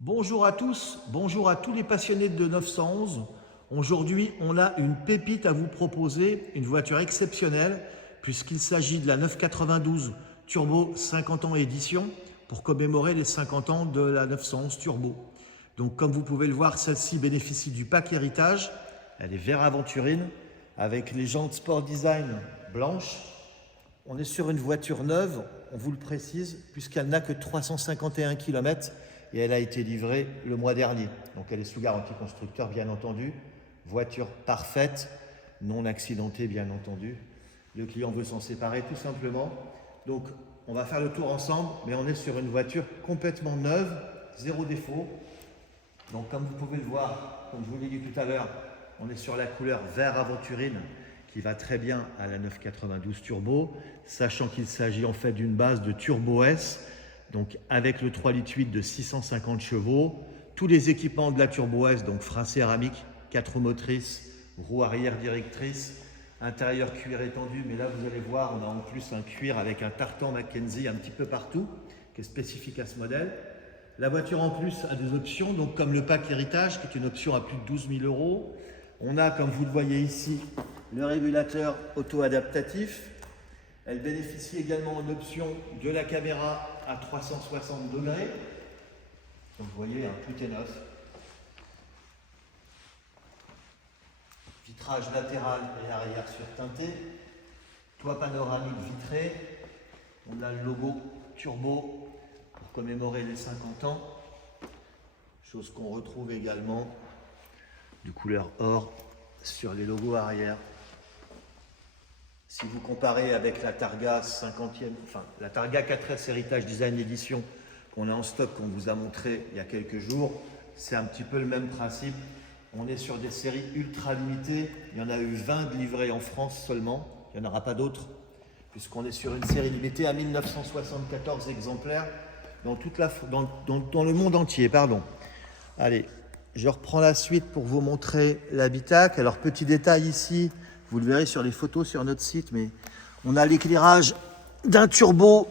Bonjour à tous, bonjour à tous les passionnés de 911. Aujourd'hui, on a une pépite à vous proposer, une voiture exceptionnelle, puisqu'il s'agit de la 992 Turbo 50 ans édition pour commémorer les 50 ans de la 911 Turbo. Donc, comme vous pouvez le voir, celle-ci bénéficie du pack héritage. Elle est vert aventurine avec les jantes Sport Design blanches. On est sur une voiture neuve, on vous le précise, puisqu'elle n'a que 351 km et elle a été livrée le mois dernier. Donc elle est sous garantie constructeur, bien entendu. Voiture parfaite, non accidentée, bien entendu. Le client veut s'en séparer tout simplement. Donc on va faire le tour ensemble, mais on est sur une voiture complètement neuve, zéro défaut. Donc comme vous pouvez le voir, comme je vous l'ai dit tout à l'heure, on est sur la couleur vert aventurine qui va très bien à la 992 Turbo, sachant qu'il s'agit en fait d'une base de Turbo S, donc avec le 3,8 litres de 650 chevaux, tous les équipements de la Turbo S, donc frein céramique, 4 roues motrices, roue arrière directrice, intérieur cuir étendu, mais là vous allez voir, on a en plus un cuir avec un tartan Mackenzie un petit peu partout, qui est spécifique à ce modèle. La voiture en plus a des options, donc comme le pack héritage, qui est une option à plus de 12 000 €. On a, comme vous le voyez ici, le régulateur auto-adaptatif. Elle bénéficie également en option de la caméra à 360 degrés. Donc vous voyez, tout est neuf. Vitrage latéral et arrière surteinté. Toit panoramique vitré. On a le logo Turbo pour commémorer les 50 ans. Chose qu'on retrouve également de couleur or sur les logos arrière. Si vous comparez avec la Targa 50e, enfin la Targa 4S Heritage Design Edition qu'on a en stock, qu'on vous a montré il y a quelques jours, c'est un petit peu le même principe. On est sur des séries ultra limitées. Il y en a eu 20 livrées en France seulement. Il n'y en aura pas d'autres, puisqu'on est sur une série limitée à 1974 exemplaires dans le monde entier. Pardon. Allez, je reprends la suite pour vous montrer l'habitacle. Alors, petit détail ici, vous le verrez sur les photos sur notre site, mais on a l'éclairage d'un turbo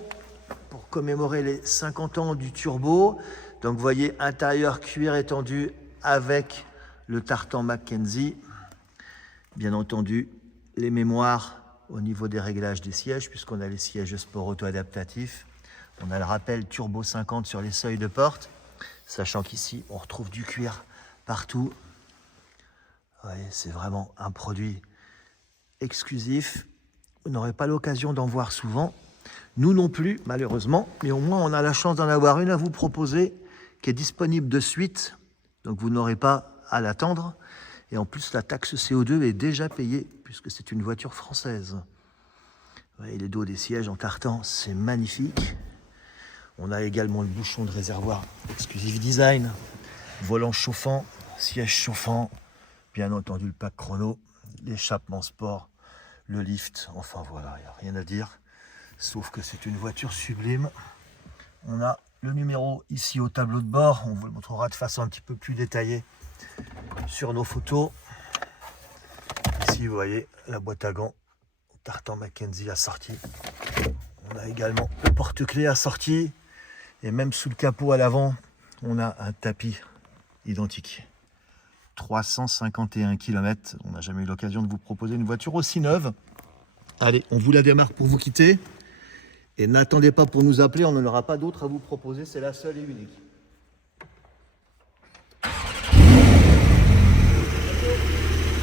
pour commémorer les 50 ans du turbo. Donc, vous voyez, intérieur cuir étendu avec le tartan Mackenzie. Bien entendu, les mémoires au niveau des réglages des sièges, puisqu'on a les sièges sport auto-adaptatifs. On a le rappel Turbo 50 sur les seuils de porte, sachant qu'ici, on retrouve du cuir partout. Vous voyez, c'est vraiment un produit exclusif. Vous n'aurez pas l'occasion d'en voir souvent. Nous non plus, malheureusement, mais au moins on a la chance d'en avoir une à vous proposer qui est disponible de suite. Donc vous n'aurez pas à l'attendre. Et en plus, la taxe CO2 est déjà payée puisque c'est une voiture française. Vous voyez les dos des sièges en tartan, c'est magnifique. On a également le bouchon de réservoir exclusif design, volant chauffant, siège chauffant, bien entendu le pack chrono, l'échappement sport, le lift, enfin voilà, il n'y a rien à dire, sauf que c'est une voiture sublime. On a le numéro ici au tableau de bord, on vous le montrera de façon un petit peu plus détaillée sur nos photos. Ici vous voyez la boîte à gants, tartan Mackenzie assorti. On a également le porte-clés assorti. Et même sous le capot à l'avant, on a un tapis identique. 351 km. On n'a jamais eu l'occasion de vous proposer une voiture aussi neuve. Allez, on vous la démarre pour vous quitter. Et n'attendez pas pour nous appeler, on n'en aura pas d'autre à vous proposer. C'est la seule et unique.